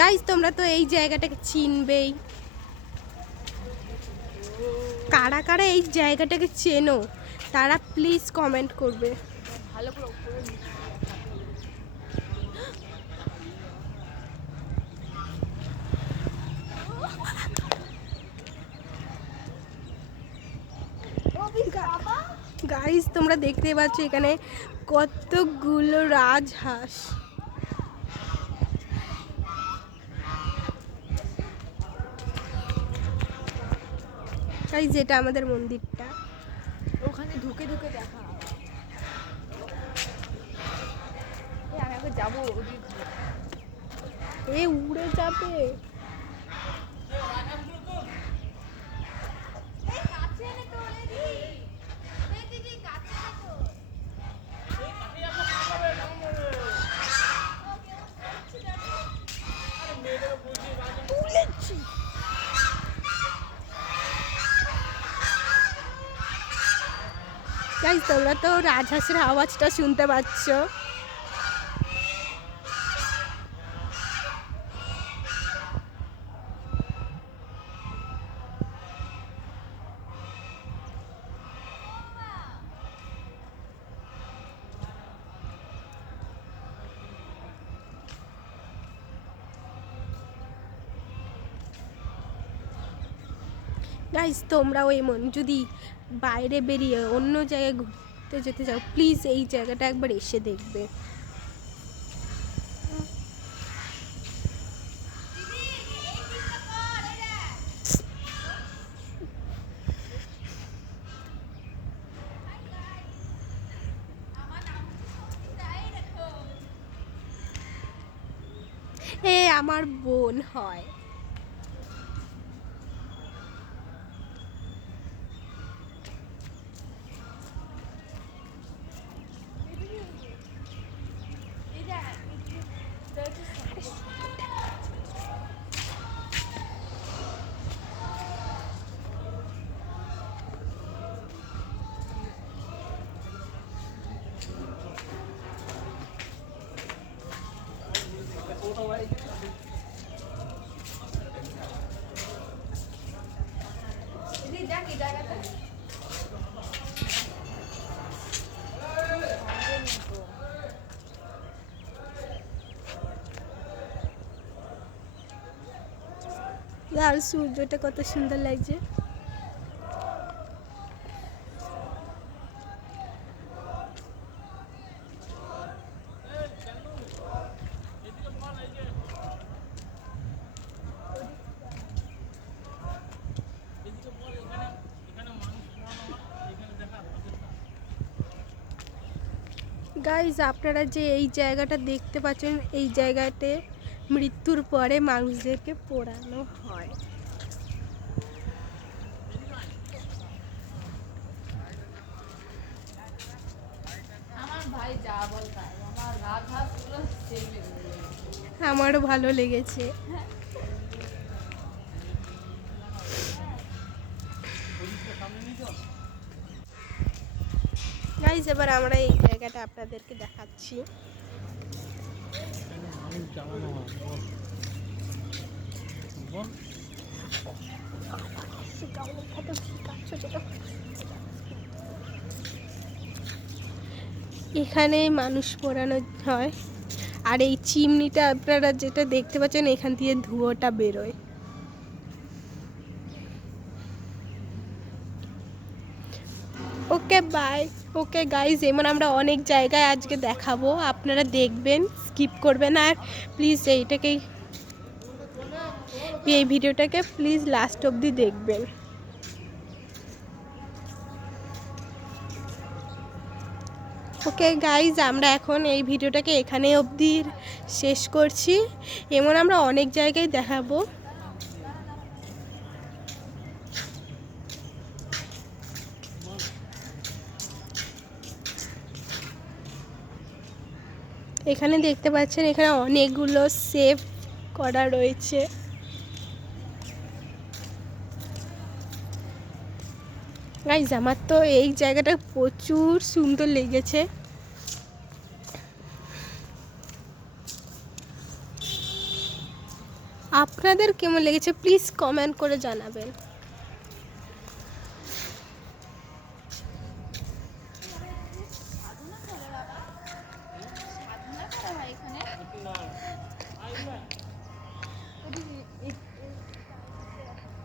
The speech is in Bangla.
গাইস তোমরা তো এই জায়গাটাকে চিনবেই, কারা কারা এই জায়গাটাকে চেনো তারা প্লিজ কমেন্ট করবে। ভালো করে গাইস তোমরা দেখতে পাচ্ছ এখানে কতগুলো রাজহাঁস। গাইস যেটা আমাদের মন্দিরটা, ওখানে ঢুকে ঢুকে দেখা। আমি আগে যাবো, এ উড়ে যাবে। গাইস তোমরা তো রাজহাঁসের আওয়াজটা শুনতে পাচ্ছ। গাইস তোমরাও এমন যদি বাইরে বেরিয়ে অন্য জায়গায় ঘুরতে যেতে চাও প্লিজ এই জায়গাটা একবার এসে দেখবে। এ আমার বোন হয়। লাল সূর্যটা কত সুন্দর লাগছে। গাইজ আপনারা যে এই জায়গাটা দেখতে পাচ্ছেন এই জায়গাতে মৃত্যুর পরে মানুষদেরকে পোড়ানো হয়। আমারও ভালো লেগেছে। গাইজ এবার আমরা এই জায়গাটা আপনাদেরকে দেখাচ্ছি। এখানে মানুষ পোড়ানো হয় আর এই চিমনিটা আপনারা যেটা দেখতে পাচ্ছেন এখান দিয়ে ধোঁয়াটা বেরোয়। Okay bye. ওকে গাইজ এমন আমরা অনেক জায়গায় আজকে দেখাবো, আপনারা দেখবেন, স্কিপ করবেন আর প্লিজ এই ভিডিওটাকে প্লিজ লাস্ট অবধি দেখবেন। ওকে গাইজ আমরা এখন এই ভিডিওটাকে এখানে অবধি শেষ করছি। এমন আমরা অনেক জায়গায় দেখাবো। এখানে দেখতে পাচ্ছেন এখানে অনেকগুলো সেভ করা রয়েছে। গাইজ আমার তো এই জায়গাটা প্রচুর সুন্দর লেগেছে। আপনাদের কেমন লেগেছে প্লিজ কমেন্ট করে জানাবেন।